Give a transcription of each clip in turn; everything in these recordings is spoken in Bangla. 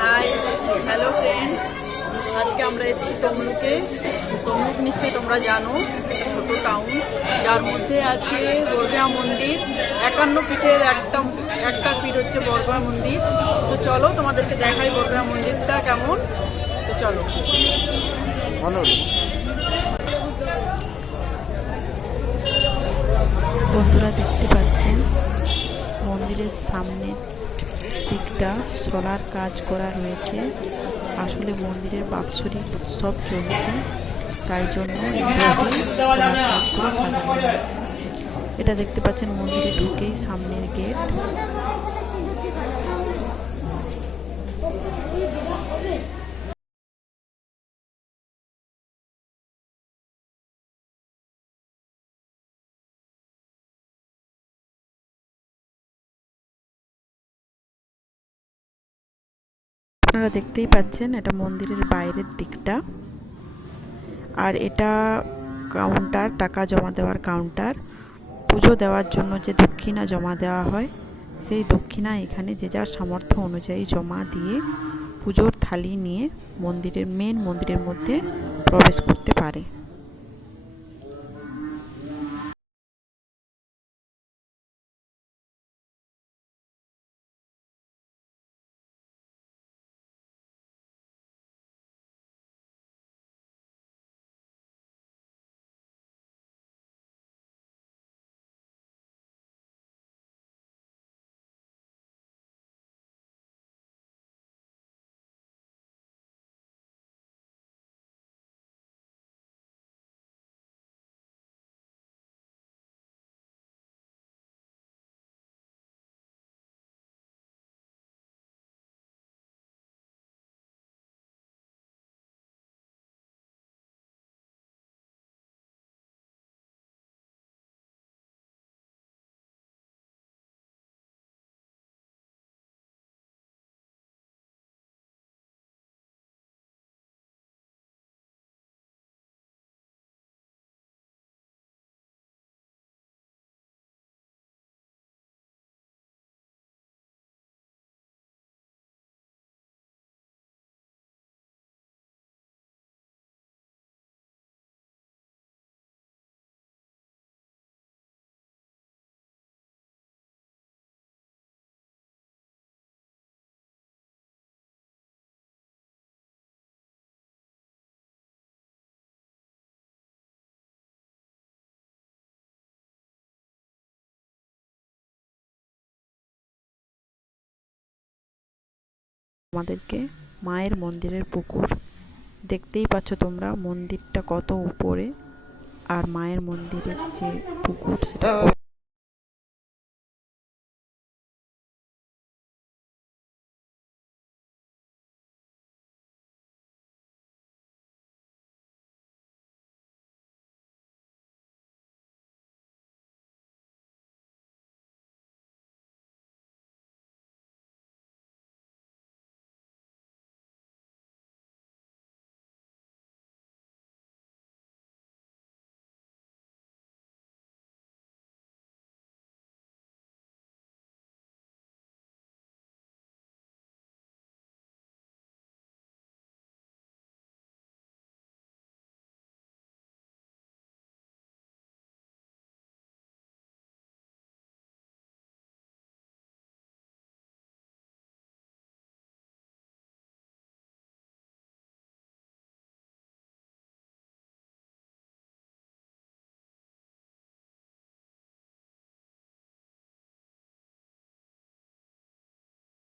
High, hello friend. আজকে আমরা এসেছি তমলুকে। তমলুক নিশ্চয়ই তোমরা জানো, ছোট টাউন যার মধ্যে আছে বরগুনা মন্দির। 51 পীঠের একটা পীঠ হচ্ছে বরগুনা মন্দির। তো চলো তোমাদেরকে দেখাই বরগুনা মন্দিরটা কেমন। তো চলো। বন্ধুরা দেখতে পাচ্ছেন মন্দিরের সামনের দিকটা সোলার কাজ করা রয়েছে। আসলে মন্দিরের বাৎসরিক উৎসব চলছে, তাই জন্য এইভাবে সোলার কাজ করে সাজানো হয়েছে। এটা দেখতে পাচ্ছেন মন্দিরে ঢুকেই সামনের গেট। আপনারা দেখতেই পাচ্ছেন এটা মন্দিরের বাইরের দিকটা, আর এটা কাউন্টার, টাকা জমা দেওয়ার কাউন্টার। পুজো দেওয়ার জন্য যে দক্ষিণা জমা দেওয়া হয়, সেই দক্ষিণা এখানে যে যার সামর্থ্য অনুযায়ী জমা দিয়ে পুজোর থালি নিয়ে মেন মন্দিরের মধ্যে প্রবেশ করতে পারে। আমাদেরকে মায়ের মন্দিরের পুকুর দেখতেই পাচ্ছ তোমরা, মন্দিরটা কত উপরে আর মায়ের মন্দিরের যে পুকুর সেটা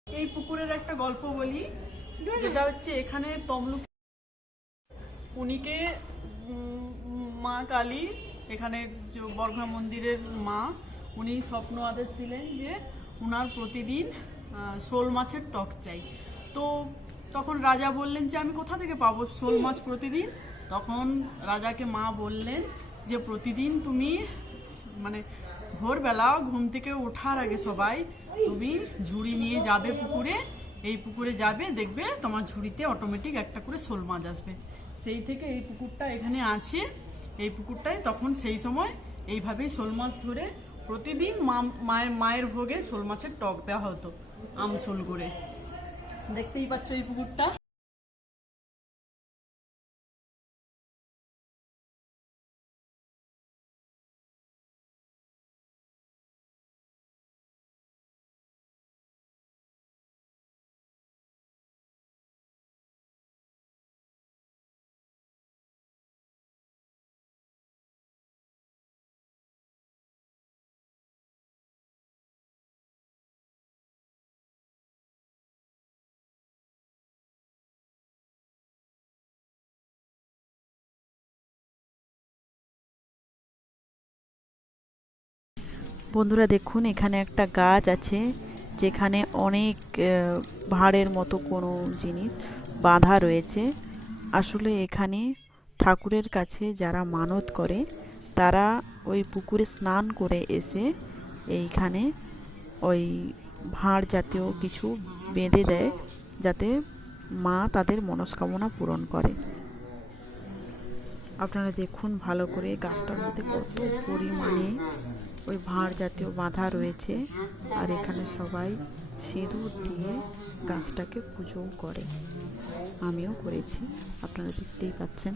এই পুকুরের একটা গল্প বলি, যেটা হচ্ছে এখানে তমলুক উনিকে মা কালী, এখানে বরগুনা মন্দিরের মা, উনি স্বপ্ন আদেশ দিলেন যে উনার প্রতিদিন শোল মাছের টক চাই। তো তখন রাজা বললেন যে আমি কোথা থেকে পাবো শোল মাছ প্রতিদিন। তখন রাজাকে মা বললেন যে প্রতিদিন তুমি ভোরবেলা ঘুম থেকে ওঠার আগে সবাই তুমি ঝুড়ি নিয়ে যাবে পুকুরে, এই পুকুরে যাবে, দেখবে তোমার ঝুড়িতে অটোমেটিক একটা করে শোল মাছ আসবে। সেই থেকে এই পুকুরটা এখানে আছে। এই পুকুরটায় তখন সেই সময় এইভাবেই শোল মাছ ধরে প্রতিদিন মায়ের ভোগে শোল মাছের টক দেওয়া হতো আমশোল করে। দেখতেই পাচ্ছ এই পুকুরটা। বন্ধুরা দেখুন, এখানে একটা গাছ আছে যেখানে অনেক ভাঁড়ের মতো কোনো জিনিস বাঁধা রয়েছে। আসলে এখানে ঠাকুরের কাছে যারা মানত করে তারা ওই পুকুরে স্নান করে এসে এইখানে ওই ভাঁড় জাতীয় কিছু বেঁধে দেয়, যাতে মা তাদের মনস্কামনা পূরণ করে। আপনারা দেখুন ভালো করে গাছটার মধ্যে কত পরিমাণে ওই ভাঁড় জাতীয় বাঁধা রয়েছে। আর এখানে সবাই সিঁদুর দিয়ে গাছটাকে পুজো করে, আমিও করেছি, আপনারা দেখতেই পাচ্ছেন।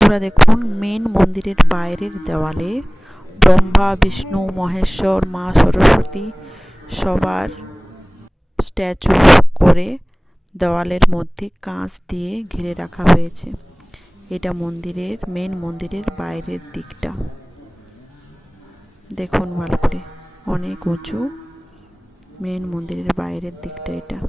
আপনারা দেখুন, মেন মন্দিরের বাইরের দেওয়ালে ব্রহ্মা, বিষ্ণু, মহেশ্বর, মা সরস্বতী সবার স্ট্যাচু করে দেওয়ালের মধ্যে কাঁচ দিয়ে ঘিরে রাখা হয়েছে। এটা মন্দিরের মেন মন্দিরের বাইরের দিকটা দেখুন ভালো করে, অনেক উঁচু মেন মন্দিরের বাইরের দিকটা এটা।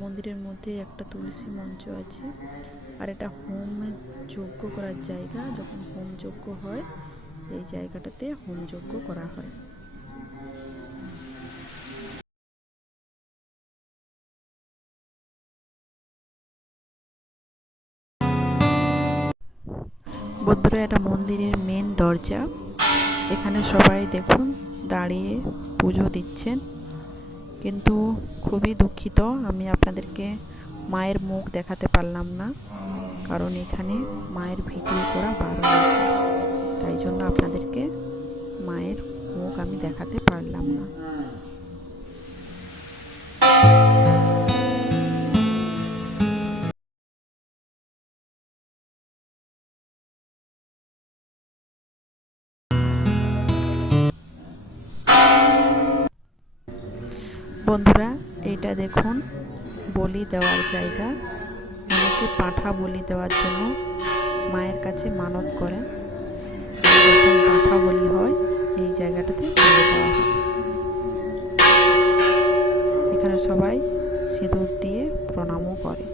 মন্দিরের মধ্যে একটা তুলসী মঞ্চ আছে, আর এটা হোম যজ্ঞ করার জায়গা। যখন হোম যজ্ঞ হয় এই জায়গাটাতে হোম যজ্ঞ করা হয়। বন্ধুরা, এটা মন্দিরের মেন দরজা। এখানে সবাই দেখুন দাঁড়িয়ে পুজো দিচ্ছেন, কিন্তু খুবই দুঃখিত আমি আপনাদেরকে মায়ের মুখ দেখাতে পারলাম না, কারণ এখানে মায়ের ভিডিও করা বারণ আছে। তাই জন্য আপনাদেরকে মায়ের মুখ আমি দেখাতে পারলাম না। বন্ধুরা, এটা দেখুন বলি দেওয়ার জায়গা। অনেকে পাঁঠা বলি দেওয়ার জন্য মায়ের কাছে মানত করেন। যখন পাঁঠা বলি হয় এই জায়গাটাতে বলি দেওয়া হয়। এখানে সবাই সিঁদুর দিয়ে প্রণামও করে।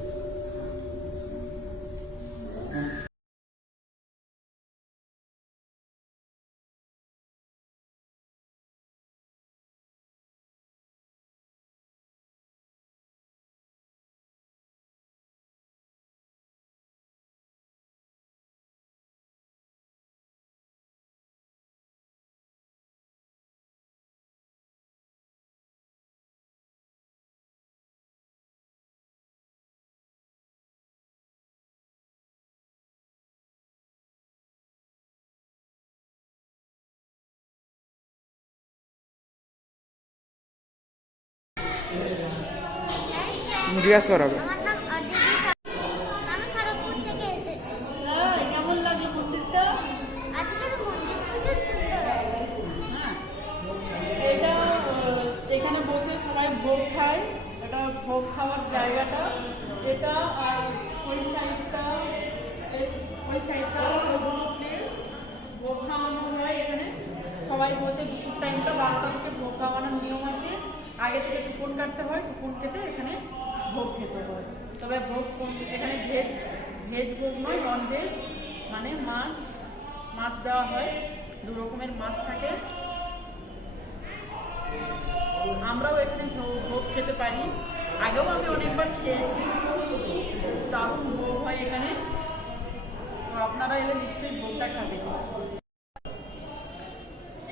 জিজ্ঞাসা করাবে। আমার নাম অদিতি। আমি খড়গপুর থেকে এসেছি। কেমন লাগলো মন্দিরটা? আজকের মন্দির খুব সুন্দর আছে। এটা এখানে বসে সবাই ভোগ খায়, এটা ভোগ খাওয়ার জায়গাটা। এটা ওই সাইডটা ওই প্লেস ভোগ খাওয়ানো হয়। এখানে সবাই বসে দুপুর টাইমটা 12টা থেকে ভোগ খাওয়ানোর নিয়ম আছে। আগে থেকে কুপন কাটতে হয়, কুপন কেটে এখানে ভোগ খেতে হয়। তবে ভোগ এখানে ভেজ ভোগ নয়, নন ভেজ, মানে মাছ দেওয়া হয়। 2 রকমের মাছ থাকে। আমরাও এখানে ভোগ খেতে পারি। আগেও আমি অনেকবার খেয়েছি, দারুণ ভোগ হয় এখানে। তো আপনারা এলে নিশ্চয়ই ভোগটা খাবেন।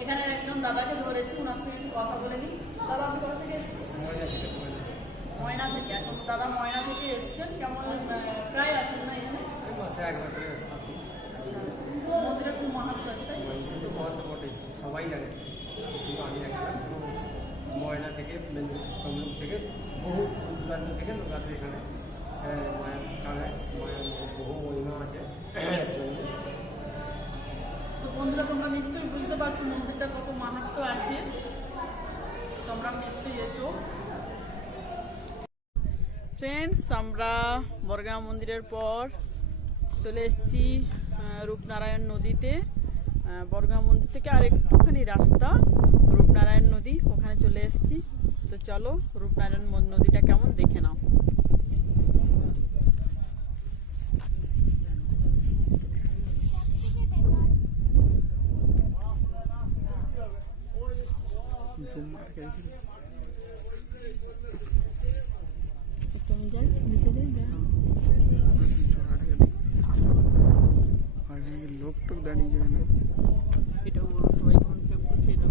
এখানে একজন দাদাকে ধরেছি, ওনার সঙ্গে একটু কথা বলে নিই। দাদা, আপনি কোথা থেকে এসেছেন? ময়না থেকে। আচ্ছা, দাদা ময়না থেকে এসেছেন। কেমন প্রায় আসেন না এখানে? মাসে একবার করে আসি। আচ্ছা, মন্দিরের খুব মাহাত্ম্য আছে, তাই? কিন্তু মহত্ব বটে, সবাই জানে, শুধু আমি একবার। ময়না থেকে, তমলুক থেকে, বহু দূর দূরান্ত থেকে লোক আসে এখানে মায়ের টানে। মায়ের বহু মহিমা আছে এর জন্য। তো বন্ধুরা, তোমরা নিশ্চয়ই বুঝতে পারছো মন্দিরটা কত মাহাত্ম্য আছে। তোমরা নিশ্চয়ই এসো। ফ্রেন্ডস, আমরা বর্গা মন্দিরের পর চলে এসেছি রূপনারায়ণ নদীতে। বর্গা মন্দির থেকে আর একটুখানি রাস্তা রূপনারায়ণ নদী, ওখানে চলে এসেছি। তো চলো রূপনারায়ণ নদীটা কেমন দেখে নাও। লোক টোক দাঁড়িয়ে যায় না। এটা সবাই কনফার্ম করছে, এটা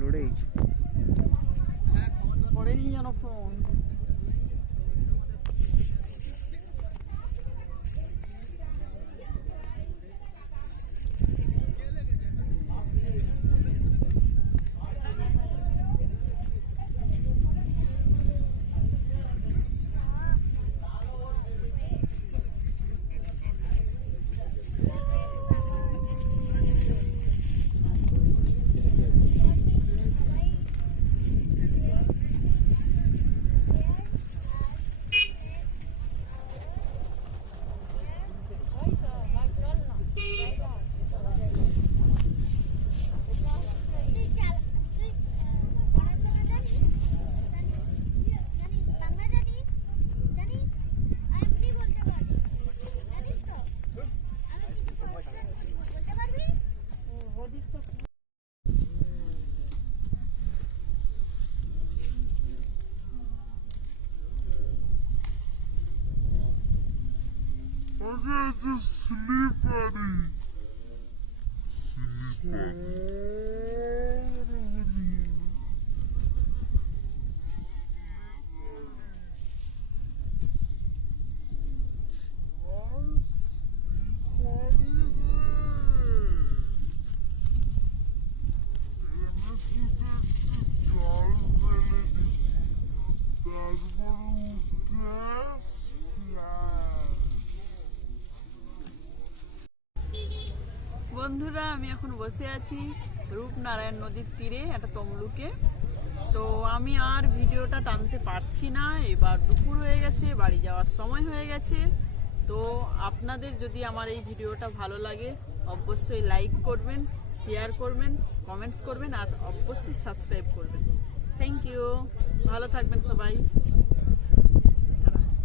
লড়ে গেছে। পরে নিয়ে যেন ফোন। বন্ধুরা, আমি এখন বসে আছি রূপনারায়ণ নদীর তীরে একটা তমলুকে। তো আমি আর ভিডিওটা টানতে পারছি না, এবার দুপুর হয়ে গেছে, বাড়ি যাওয়ার সময় হয়ে গেছে। তো আপনাদের যদি আমার এই ভিডিওটা ভালো লাগে অবশ্যই লাইক করবেন, শেয়ার করবেন, কমেন্টস করবেন আর অবশ্যই সাবস্ক্রাইব করবেন। থ্যাংক ইউ, ভালো থাকবেন সবাই।